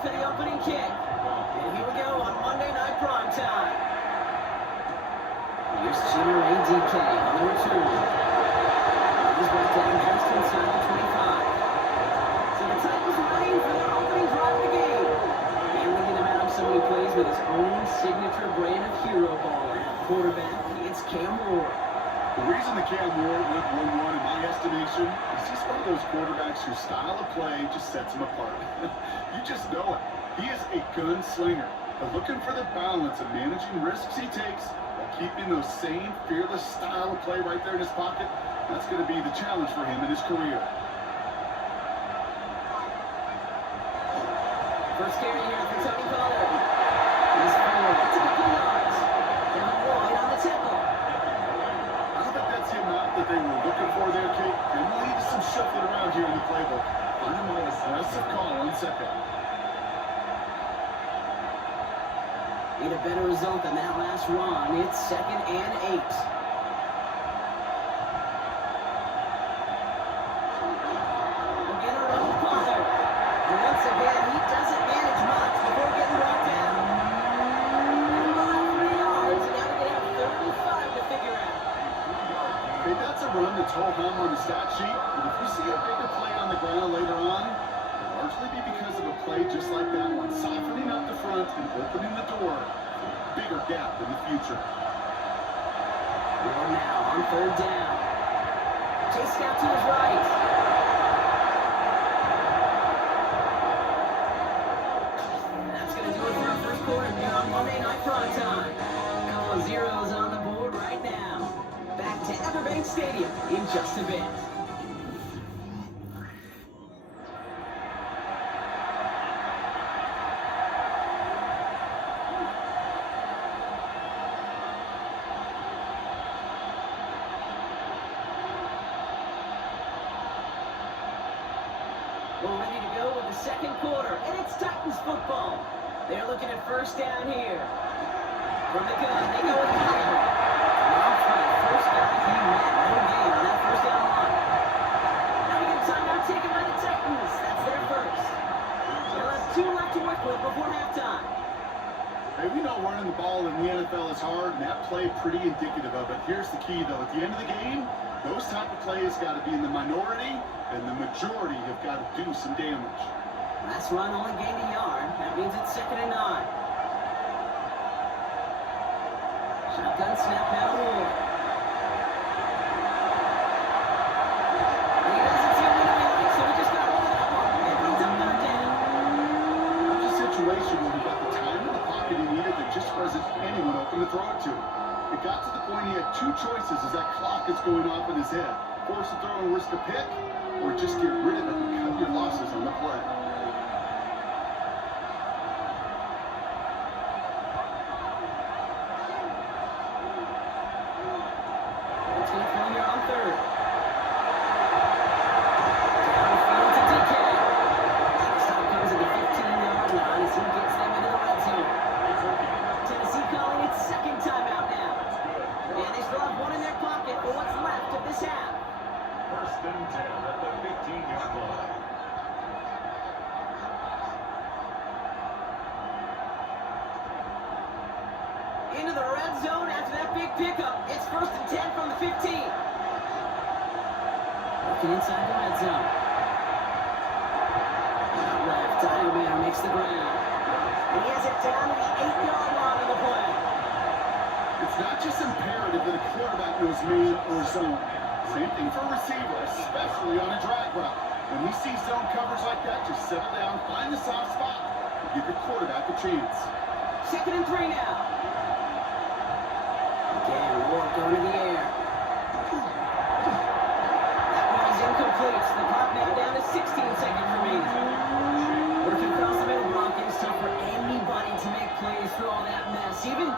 for the opening kick. And here we go on Monday Night Primetime. Here's Junior ADK on the return. He's brought down just inside the 25. So the Titans ready for their opening drive of the game. And leading them out of so many plays with his own signature brand of hero ball. And at quarterback, it's Cam Ward. The reason the Cam Ward went 1-1 in my estimation is he's one of those quarterbacks whose style of play just sets him apart. You just know it. He is a gunslinger, but looking for the balance of managing risks he takes while keeping those same fearless style of play right there in his pocket. That's going to be the challenge for him in his career. First carry here for Tony Pollard. He's forward. It's a couple yards. Devin Lloyd on the tackle. I don't think that's him out that they were looking for there, Kate. There will lead to some shuffling around here in the playbook. Find a more aggressive call on second. Need a better result than that last run. It's 2nd and 8. Again around Pollard. And once again, he doesn't manage much before getting brought down. And about 3 yards, and now they're going to have 35 to figure out. Okay, that's a run that's ho-hum on the stat sheet, but if we see a bigger play on the ground later on, it'll largely be because of a play just like that one, softening up the front and opening the door for a bigger gap in the future. Well, now on 3rd down. Chase out to his right. That's going to do it for our first quarter here on Monday Night Primetime. Couple of zeros on the board right now. Back to Everbank Stadium in just a bit. We're ready to go with the second quarter, and it's Titans football. They're looking at first down here. From the gun, they go with Kyle. Now for the first guy he met. No gain on that first down line. Now we get a timeout taken by the Titans. That's their first. They'll have 2 left to work with before halftime. Hey, we know running the ball in the NFL is hard, and that play pretty indicative of it. Here's the key, though. At the end of the game, those type of plays got to be in the minority, and the majority have got to do some damage. Last run only gained a yard. That means it's 2nd and 9. Shotgun snap now to Ward. And he doesn't see a winner he likes, so he just got hold of that one. It brings up 3rd down. There's a situation where he got the time in the pocket he needed. There just wasn't anyone open to throw it to. It got to the point he had 2 choices as that clock is going off in his head. Force a throw and risk a pick, or just get rid of it and cut your losses on the play. It's going to throw here on 3rd. Downfield to DK. Next stop comes at the 15-yard line as he gets them into the red zone. Tennessee calling its 2nd timeout now. And they still have 1 in their pocket for what's left of this half. 1st and 10 at the 15-yard line. Into the red zone after that big pickup. It's 1st and 10 from the 15. Working inside the red zone. Out left, Diamond makes the ground. And he has it down to the 8-yard line on the play. It's not just imperative that a quarterback knows man or zone. Same thing for a receiver, especially on a drag route. When he sees zone coverage like that, just settle down, find the soft spot, and give your quarterback a chance. 2nd and 3 now. Again, Ward going to the air. That one is incomplete. The clock now down to 16 seconds remaining. Working across the middle block, it's tough for anybody to make plays through all that mess. Even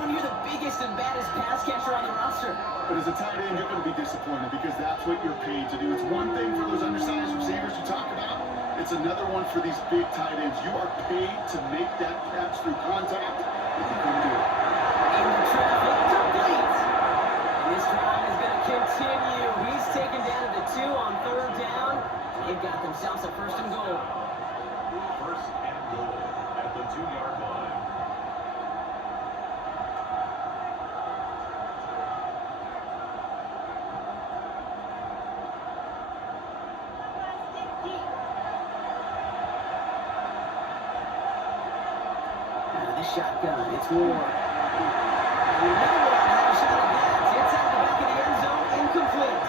when you're the biggest and baddest pass catcher on the roster. But as a tight end, you're going to be disappointed because that's what you're paid to do. It's one thing for those undersized receivers you talk about. It's another one for these big tight ends. You are paid to make that catch through contact, and you can do it. Into traffic, complete. And this drive is going to continue. He's taken down to the 2 on 3rd down. They've got themselves a 1st and goal. 1st and goal at the 2-yard line. Out of the shotgun, it's Ward. And another one had a shot at that. It's out the back of the end zone, incomplete.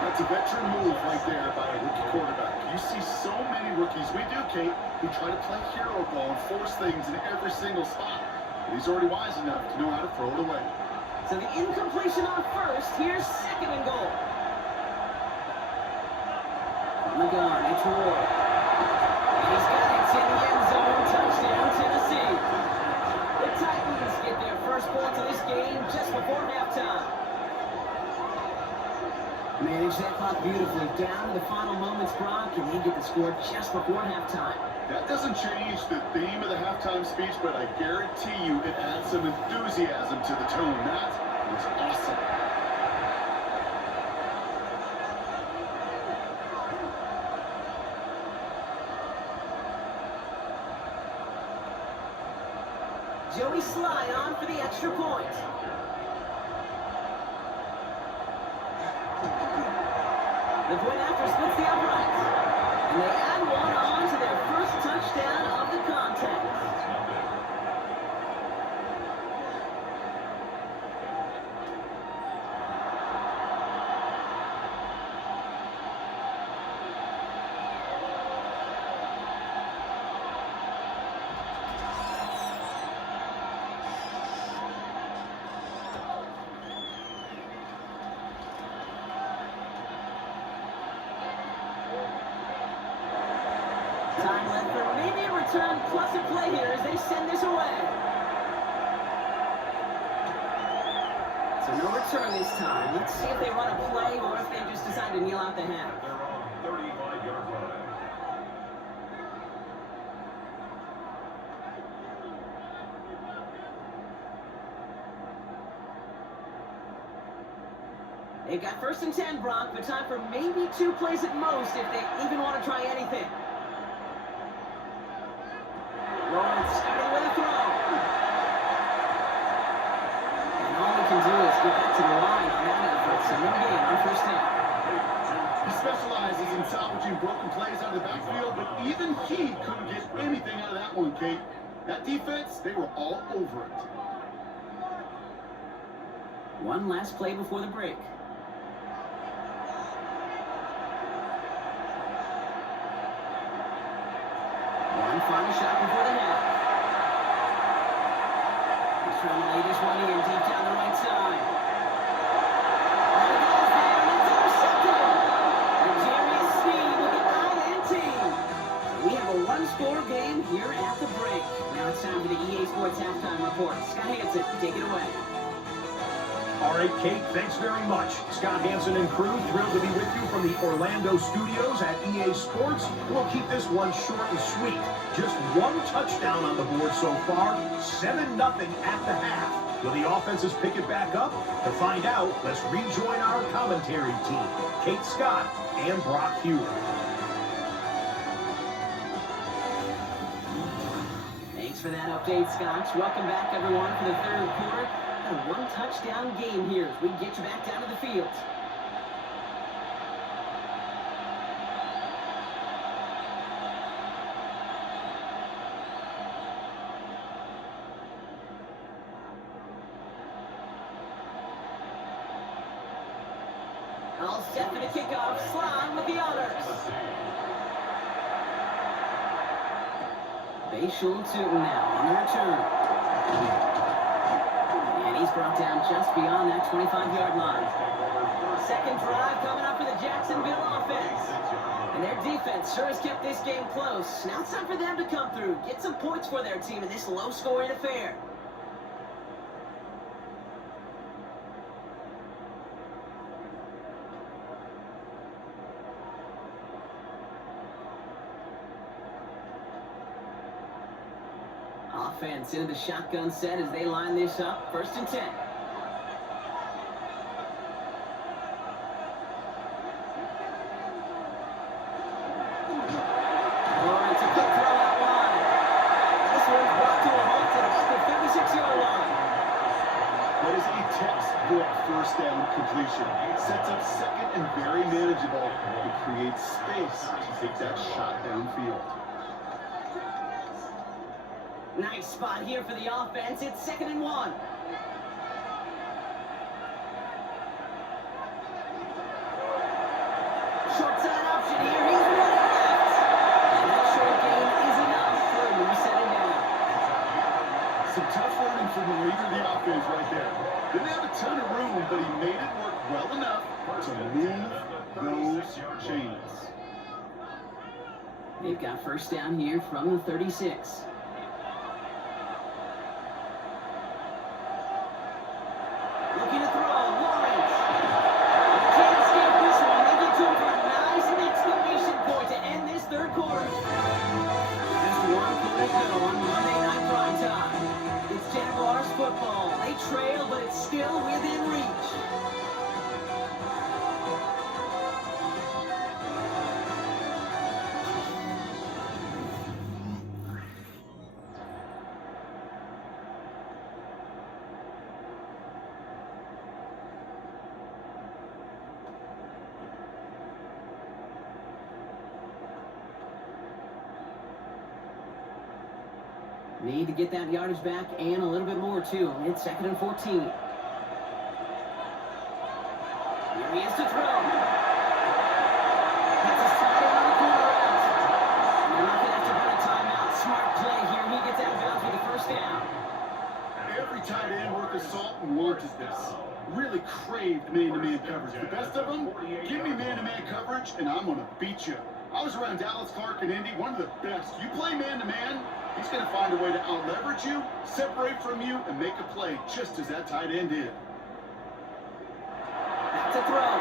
That's a veteran move right there by a rookie quarterback. You see so many rookies, we do, Kate, who try to play hero ball and force things in every single spot. But he's already wise enough to know how to throw it away. So the incompletion on first. Here's second and goal. From the gun, it's Ward. And he's got it. It's in the end zone. Touchdown, Tennessee. The Titans get their first points of this game just before halftime. Manage that clock beautifully. Down to the final moments, Brock, and they get the score just before halftime. That doesn't change the theme of the halftime speech, but I guarantee you it adds some enthusiasm to the tone. That was awesome. Joey Sly on for the extra point. The point after splits the uprights. And they add one on to their first touchdown of the contest. Time left for maybe a return plus a play here as they send this away. So no return this time. Let's see if they run a play or if they just decide to kneel out the half. They're on 35-yard line. They've got first and 10, Brock, but time for maybe 2 plays at most if they even want to try anything. Lawrence starting with a throw. And all we can do is get back to the line on that effort. So no gain on first down. He specializes in salvaging broken plays out of the backfield, but even he couldn't get anything out of that one, Kate. That defense, they were all over it. One last play before the break. One final shot before the half. He's trying to lay this one in deep down the right side. And it goes there, and it's intercepted. And Jerry Sneed with the INT. So we have a one-score game here at the break. Now it's time for the EA Sports Halftime Report. Scott Hansen, take it away. All right, Kate, thanks very much. Scott Hansen and crew, thrilled to be with you from the Orlando studios at EA Sports. We'll keep this one short and sweet. Just one touchdown on the board so far, 7-0 at the half. Will the offenses pick it back up? To find out, let's rejoin our commentary team, Kate Scott and Brock Hewitt. Thanks for that update, Scott. Welcome back, everyone, for the third quarter. A one-touchdown game here as we get you back down to the field. All set for the kickoff. Slide with the honors. Bayshul Tootin now on the return. And he's brought down just beyond that 25-yard line. Second drive coming up for the Jacksonville offense. And their defense sure has kept this game close. Now it's time for them to come through, get some points for their team in this low-scoring affair. Offense into the shotgun set as they line this up. First and 10. Lawrence, a quick throw out first down completion. Sets up second and very manageable and creates space to take that shot downfield. Nice spot here for the offense. It's 2nd and 1. Short side option here. He's running left. And that short gain is enough for a new setting down. Some tough running from the leader of the offense right there. Didn't have a ton of room, but he made it work well enough to move those chains. They've got first down here from the 36. Looking to throw, Lawrence. Can't escape this one. They get to him for a nice exclamation point to end this third quarter. Just one quarter to go on Monday Night Primetime. It's Jaguars football. They trail, but it's still within reach. Need to get that yardage back and a little bit more, too. It's 2nd and 14. Here he is to throw. Gets his tight end on the corner route. And they're not going to have to run a timeout. Smart play here. He gets out of bounds with the first down. Every tight end worth his salt and wanted this. Really craved man-to-man coverage. The best of them, give me man-to-man coverage, and I'm going to beat you. I was around Dallas, Clark, and Indy, one of the best. You play man-to-man, he's going to find a way to out-leverage you, separate from you, and make a play just as that tight end did. Back to throw.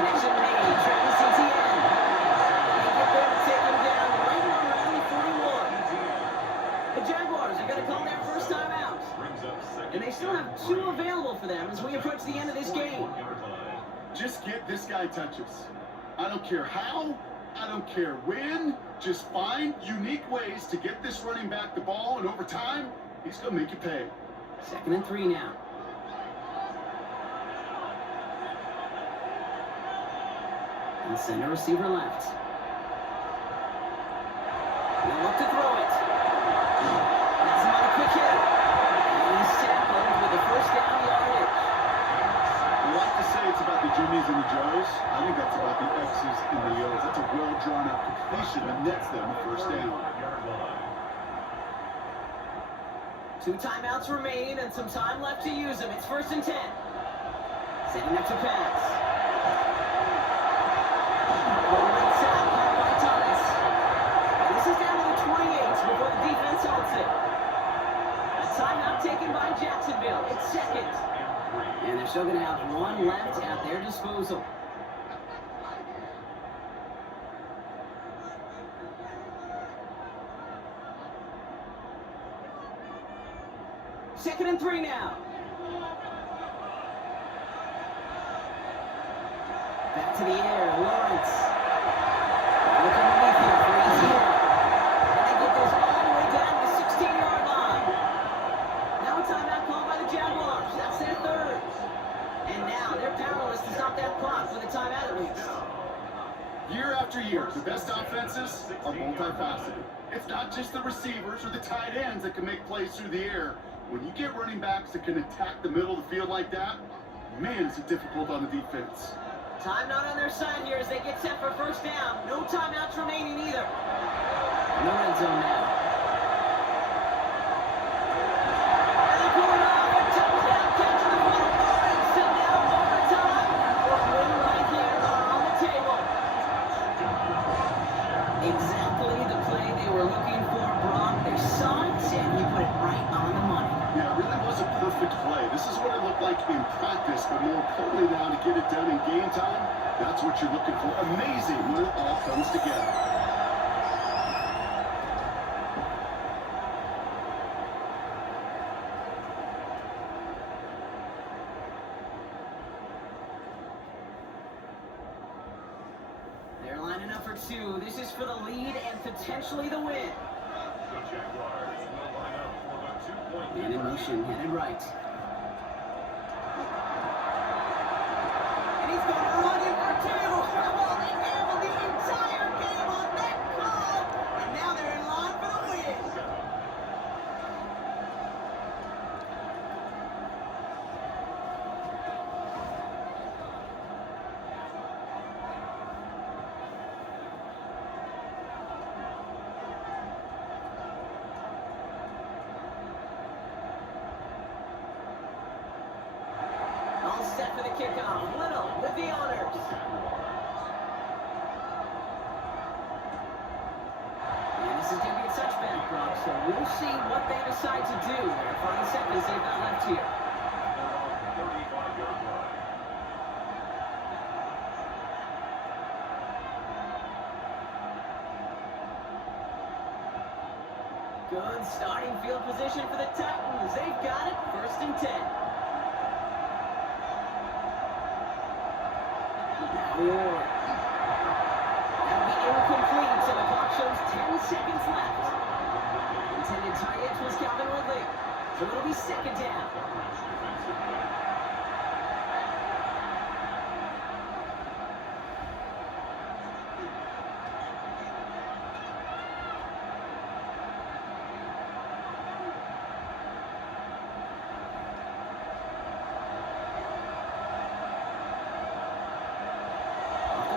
Connection made. Travis Etienne. They get there to take him down right around the 41. The Jaguars are going to call their first time out. And they still have 2 available for them as we approach the end of this game. Just get this guy touches. I don't care how, I don't care when, just find unique ways to get this running back the ball, and over time, he's going to make you pay. 2nd and 3 now. And center receiver left. He'll look to throw it. That's him on a quick hit. And he's tackled with the first down yardage. I like to say it's about the Jimmies and the Joes. I think that's about the X's and the O's. That's a well-drawn-out completion that nets them a first down. 2 timeouts remain and some time left to use them. It's 1st and 10. Setting up to pass. Right side, caught by Thomas. And this is down to the 28 before the defense holds it. A timeout taken by Jacksonville. It's 2nd. And they're still going to have 1 left at their disposal. Second and 3 now. Back to the air, Lawrence. Look underneath here for Etienne. And they get this all the way down to the 16-yard line. Now a timeout called by the Jaguars. That's their 3rd. And now they're powerless to stop that clock with a timeout at least. Year after year, the best offenses are multifaceted. It's not just the receivers or the tight ends that can make plays through the air. When you get running backs that can attack the middle of the field like that, man, is it difficult on the defense. Time not on their side here as they get set for first down. No timeouts remaining either. No red zone now. And they pull it off. A touchdown catch in the middle of Lawrence. And now overtime. A win right here on the table. Exactly the play they were looking for, Brock. They saw it, and he put it right on the money. Yeah, it really was a perfect play. This is what it looked like in practice, but more importantly now to get it done in game time, that's what you're looking for. Amazing when it all comes together. They're lining up for 2. This is for the lead and potentially the win. The Jaguars will line up for the 2-point Man in motion, headed right. All set for the kickoff. Little with the honors. And this is going to be a touchback, Brock, so we'll see what they decide to do in the final seconds they've got left here. 35-yard line. Good starting field position for the Titans. They've got it. 1st and 10. Now Ward. That'll be incomplete, so the clock shows 10 seconds left. Intended target was Calvin Ridley. So it'll be 2nd down.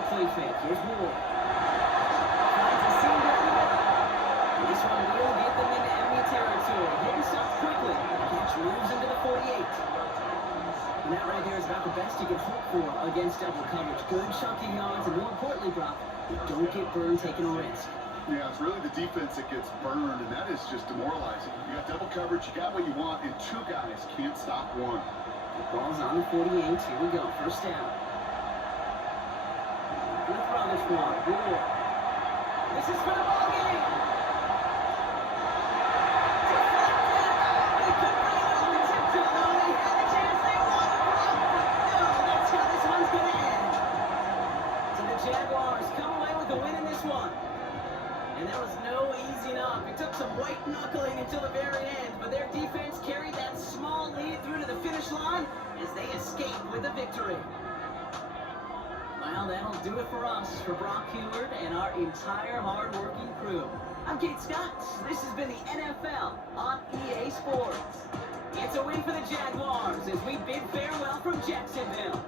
Play fake. Here's Ward. Finds a seam down the middle. And this one will get them into enemy territory. Hitting stuff quickly. The catch moves into the 48. And that right there is about the best you can hope for against double coverage. Good chunky yards, and more importantly, Brock, you don't get burned taking a risk. Yeah, it's really the defense that gets burned, and that is just demoralizing. You got double coverage, you got what you want, and 2 guys can't stop one. The ball's on the 48. Here we go. 1st down. With Brothers Ward. This is for the ball game. Deflected. They could bring it on the tip to them. They had a chance. They won the block, but no, that's how this one's going to end. So the Jaguars come away with a win in this one. And there was no easing up. It took some white knuckling until the very end, but their defense carried that small lead through to the finish line as they escaped with a victory. Well, that'll do it for us, for Brock Heward and our entire hard-working crew. I'm Kate Scott. This has been the NFL on EA Sports. It's a win for the Jaguars as we bid farewell from Jacksonville.